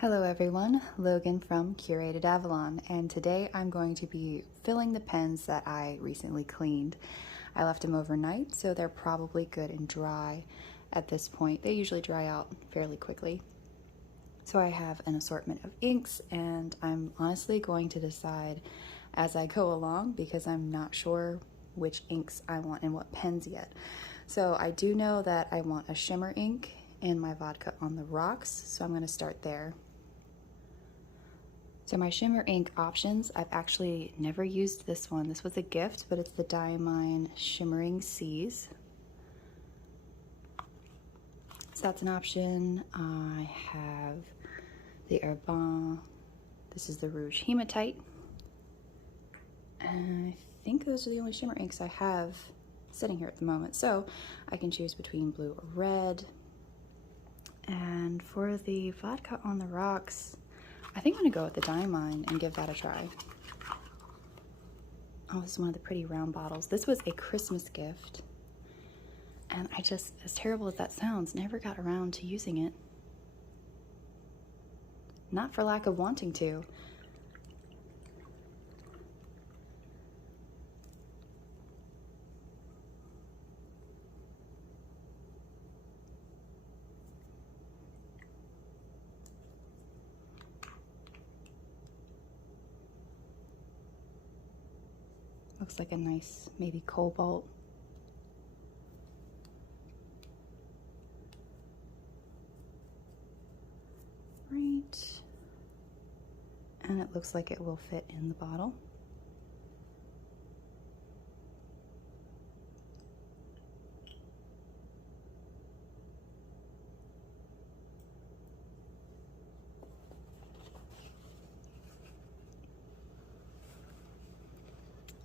Hello everyone, Logan from Curated Avalon, and today I'm going to be filling the pens that I recently cleaned. I left them overnight, so they're probably good and dry at this point. They usually dry out fairly quickly. So I have an assortment of inks, and I'm honestly going to decide as I go along because I'm not sure which inks I want and what pens yet. So I do know that I want a shimmer ink in my Vodka on the Rocks, so I'm going to start there. So my shimmer ink options, I've actually never used this one. This was a gift, but it's the Diamine Shimmering Seas. So that's an option. I have the Herbin. This is the Rouge Hematite. And I think those are the only shimmer inks I have sitting here at the moment. So I can choose between blue or red. And for the Vodka on the Rocks, I think I'm gonna go with the Diamine and give that a try. Oh, this is one of the pretty round bottles. This was a Christmas gift. And I just, as terrible as that sounds, never got around to using it. Not for lack of wanting to. Looks like a nice, maybe cobalt. Right. And it looks like it will fit in the bottle.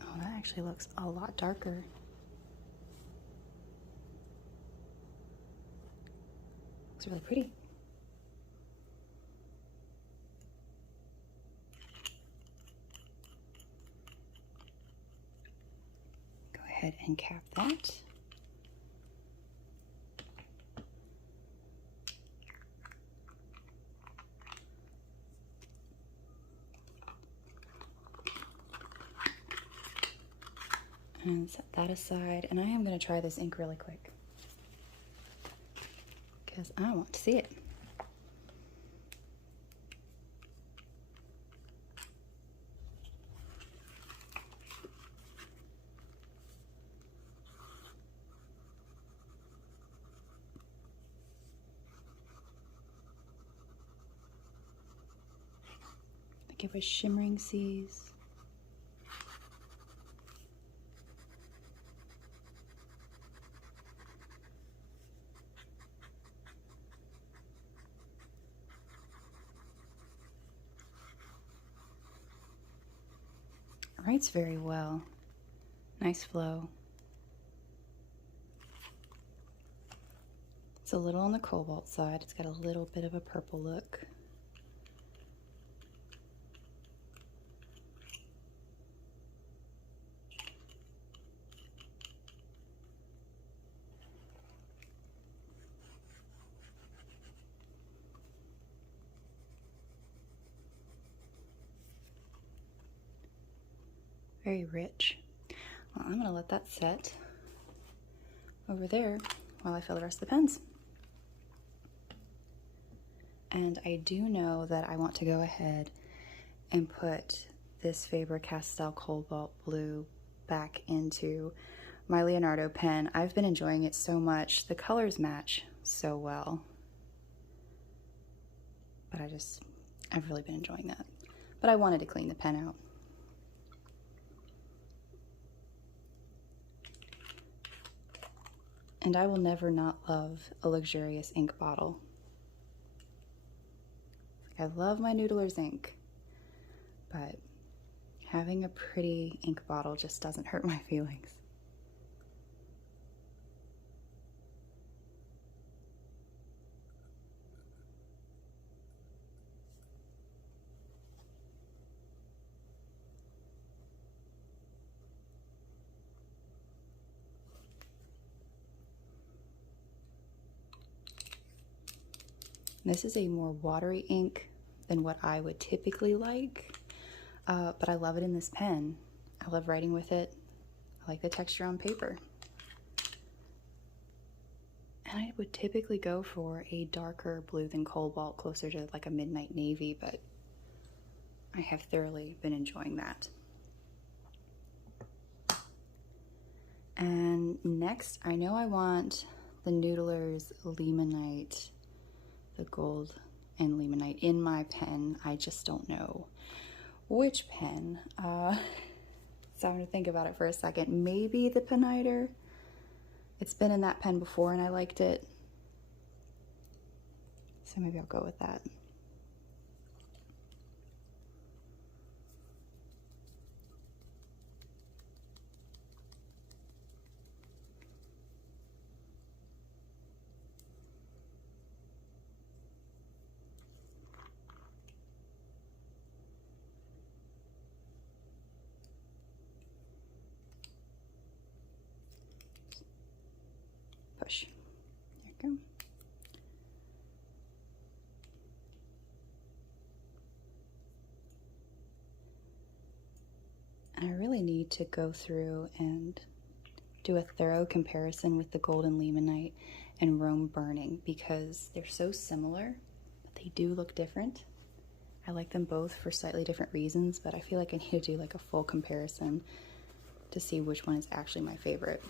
Oh, that actually looks a lot darker. Looks really pretty. Go ahead and cap that. And set that aside, and I am going to try this ink really quick because I want to see it. I think it was Shimmering Seas. Writes very well. Nice flow. It's a little on the cobalt side. It's got a little bit of a purple look. Very rich. Well, I'm gonna let that set over there while I fill the rest of the pens. And I do know that I want to go ahead and put this Faber-Castell Cobalt Blue back into my Leonardo pen. I've been enjoying it so much. The colors match so well. But I've really been enjoying that. But I wanted to clean the pen out. And I will never not love a luxurious ink bottle. I love my Noodler's ink, but having a pretty ink bottle just doesn't hurt my feelings. This is a more watery ink than what I would typically like, but I love it in this pen. I love writing with it. I like the texture on paper. And I would typically go for a darker blue than Cobalt, closer to like a midnight navy, but I have thoroughly been enjoying that. And next, I know I want the Noodler's Limonite, the gold and Limonite in my pen. I just don't know which pen. So I'm gonna think about it for a second. Maybe the Pineider. It's been in that pen before and I liked it. So maybe I'll go with that. Push. There you go. And I really need to go through and do a thorough comparison with the Golden Limonite and Rome Burning because they're so similar, but they do look different. I like them both for slightly different reasons, but I feel like I need to do like a full comparison to see which one is actually my favorite.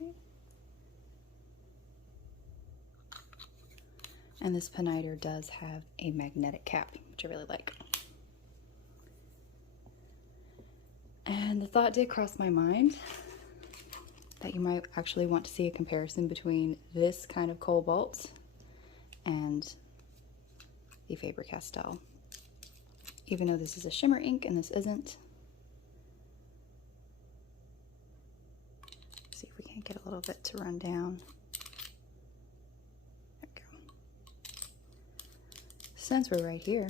Okay. And this Pineider does have a magnetic cap, which I really like. And the thought did cross my mind that you might actually want to see a comparison between this kind of Cobalt and the Faber-Castell. Even though this is a shimmer ink and this isn't. See if we can't get a little bit to run down. There we go. Since we're right here,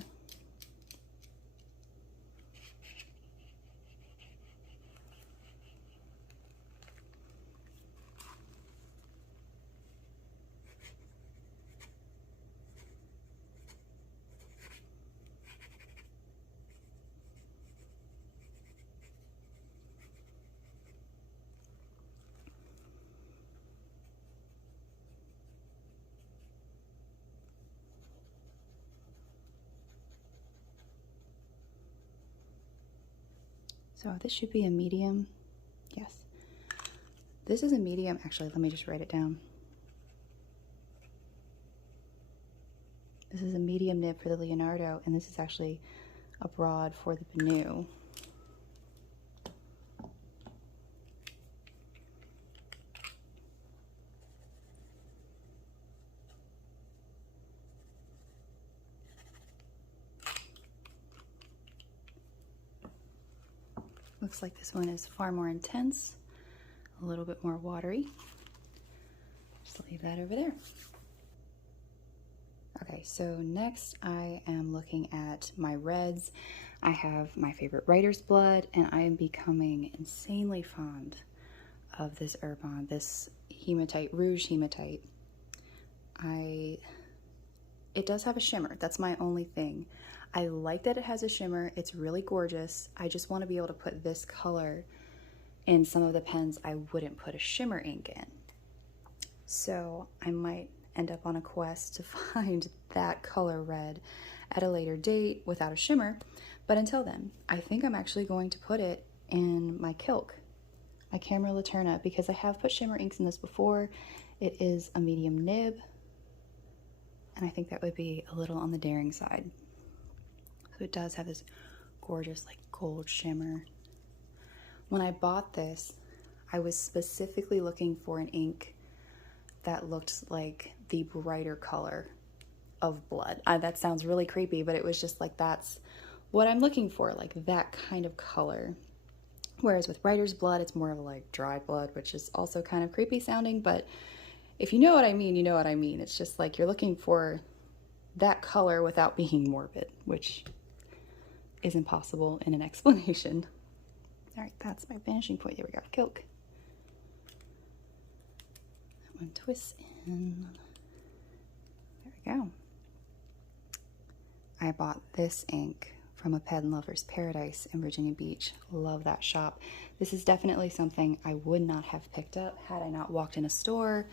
so this should be a medium. Yes. This is a medium. Actually, let me just write it down. This is a medium nib for the Leonardo, and this is actually a broad for the BENU. Looks like this one is far more intense, a little bit more watery. Just leave that over there. Okay, so next I am looking at my reds. I have my favorite writer's blood, and I am becoming insanely fond of this Herbin, this Hematite, Rouge Hematite. It does have a shimmer, that's my only thing. I like that it has a shimmer, it's really gorgeous. I just want to be able to put this color in some of the pens I wouldn't put a shimmer ink in. So I might end up on a quest to find that color red at a later date without a shimmer. But until then, I think I'm actually going to put it in my Kilk, my Camera Laterna, because I have put shimmer inks in this before. It is a medium nib, and I think that would be a little on the daring side. So it does have this gorgeous like gold shimmer. When I bought this, I was specifically looking for an ink that looked like the brighter color of blood. That sounds really creepy, but it was just like, that's what I'm looking for, like that kind of color. Whereas with writer's blood, it's more of like dry blood, which is also kind of creepy sounding, but if you know what I mean, you know what I mean. It's just like you're looking for that color without being morbid, which is impossible in an explanation. All right, that's my vanishing point. There we go, Kilk. That one twists in. I bought this ink from a Pen Lover's Paradise in Virginia Beach. Love that shop. This is definitely something I would not have picked up had I not walked in a store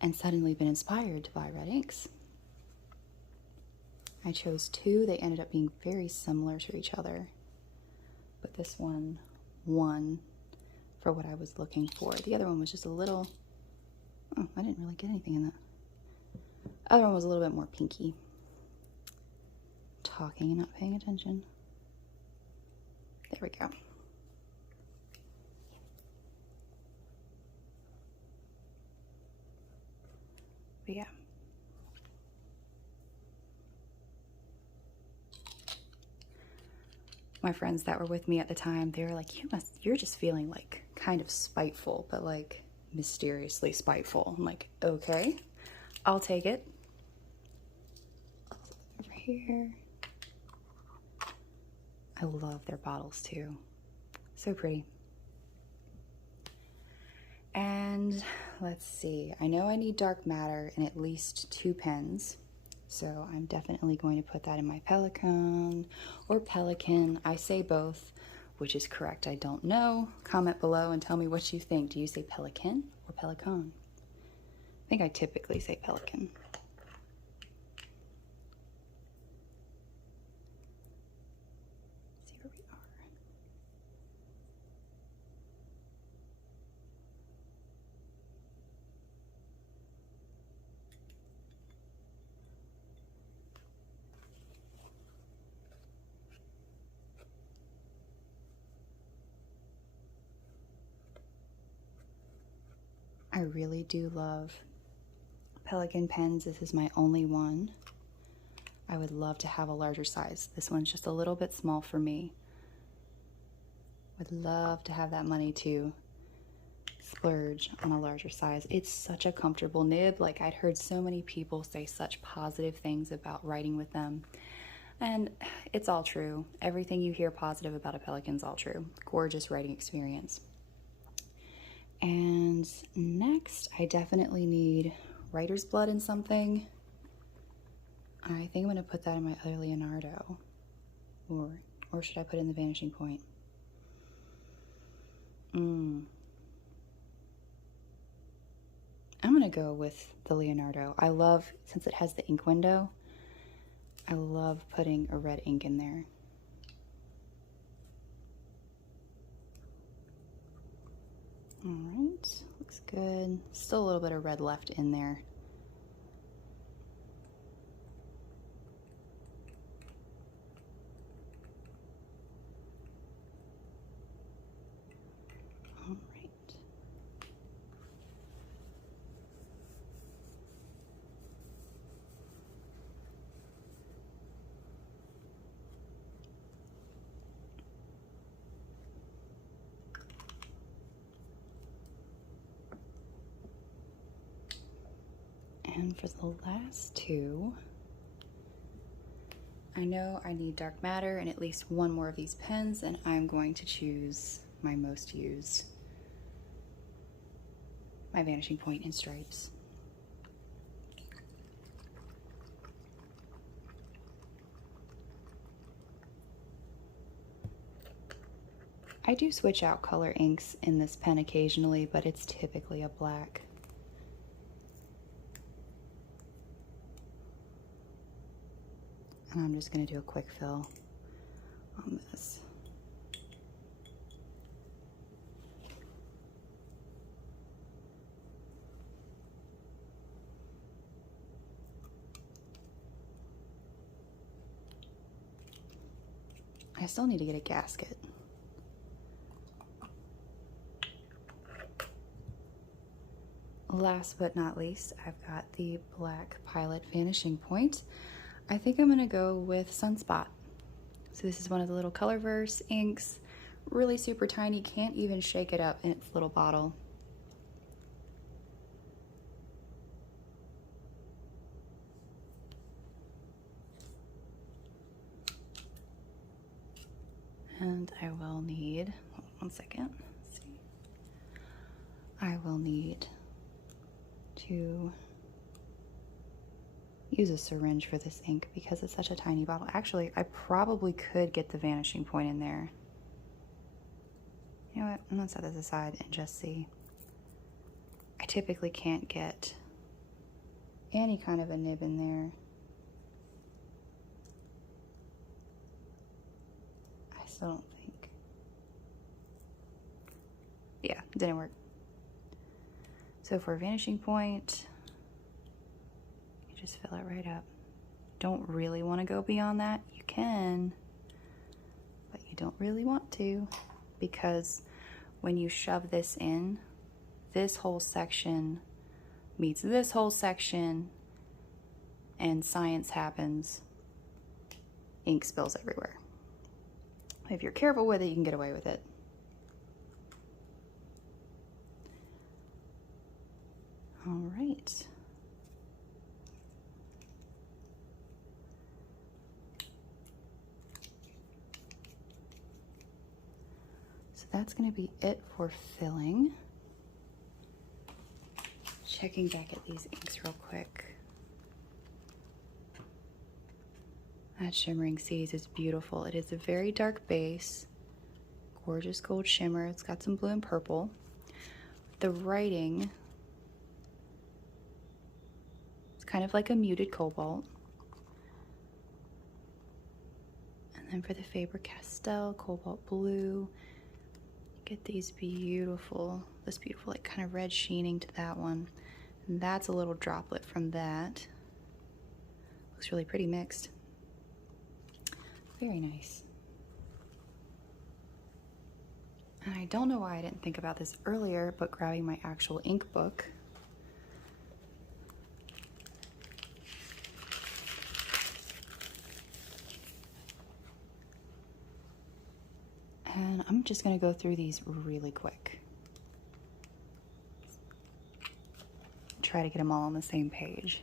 and suddenly been inspired to buy red inks. I chose two. They ended up being very similar to each other, but this one won for what I was looking for. The other one was just a little, oh, I didn't really get anything in that. The other one was a little bit more pinky. Talking and not paying attention. There we go. But yeah. My friends that were with me at the time, they were like, you're just feeling like kind of spiteful, but like mysteriously spiteful. I'm like, okay, I'll take it. Over here. I love their bottles too. So pretty. And let's see, I know I need dark matter in at least 2 pens. So I'm definitely going to put that in my Pelikan or Pelikan. I say both, which is correct. I don't know. Comment below and tell me what you think. Do you say Pelikan or Pelikan? I think I typically say Pelikan. See where we are. I really do love Pelikan pens. This is my only one. I would love to have a larger size. This one's just a little bit small for me. Would love to have that money to splurge on a larger size. It's such a comfortable nib. Like, I'd heard so many people say such positive things about writing with them. And it's all true. Everything you hear positive about a Pelikan's all true. Gorgeous writing experience. And next, I definitely need writer's blood in something. I think I'm going to put that in my other Leonardo. Or should I put it in the Vanishing Point? I'm going to go with the Leonardo. I love, since it has the ink window, I love putting a red ink in there. All right, looks good. Still a little bit of red left in there. All right. And for the last two, I know I need dark matter and at least one more of these pens, and I'm going to choose my most used, my Vanishing Point in stripes. I do switch out color inks in this pen occasionally, but it's typically a black. And I'm just going to do a quick fill on this. I still need to get a gasket. Last but not least, I've got the black Pilot Vanishing Point. I think I'm gonna go with Sunspot. So this is one of the little Colorverse inks, really super tiny, can't even shake it up in its little bottle. And I will need, one second, let's see. I will need to use a syringe for this ink because it's such a tiny bottle. Actually, I probably could get the vanishing point in there. You know what? I'm gonna set this aside and just see. I typically can't get any kind of a nib in there. I still don't think. Yeah, didn't work. So for a vanishing point, you just fill it right up. Don't really want to go beyond that. You can, but you don't really want to, because when you shove this in, this whole section meets this whole section and science happens. Ink spills everywhere. If you're careful with it, you can get away with it. All right. So that's going to be it for filling. Checking back at these inks real quick. That Shimmering Seas is beautiful. It is a very dark base, gorgeous gold shimmer. It's got some blue and purple. The writing, it's kind of like a muted cobalt. And then for the Faber-Castell, cobalt blue, get these beautiful, this beautiful like kind of red sheening to that one. And that's a little droplet from that. Looks really pretty mixed. Very nice. And I don't know why I didn't think about this earlier, but grabbing my actual ink book. And I'm just gonna go through these really quick. Try to get them all on the same page.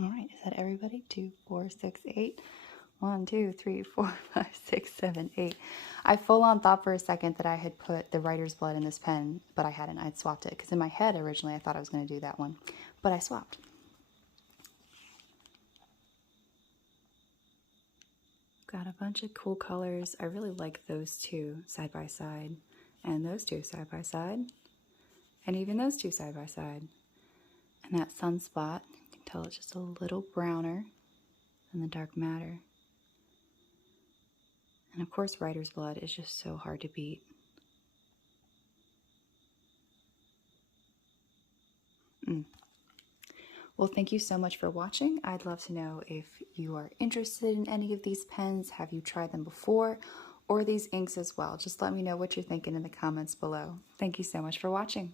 All right, is that everybody? 2, 4, 6, 8. 1, 2, 3, 4, 5, 6, 7, 8. I full on thought for a second that I had put the writer's blood in this pen, but I hadn't. I'd swapped it because in my head originally I thought I was going to do that one, but I swapped. Got a bunch of cool colors. I really like those two side by side, and those two side by side, and even those two side by side. And that Sunspot, you can tell it's just a little browner than the dark matter. And of course, writer's blood is just so hard to beat. Well, thank you so much for watching. I'd love to know if you are interested in any of these pens. Have you tried them before? Or these inks as well? Just let me know what you're thinking in the comments below. Thank you so much for watching.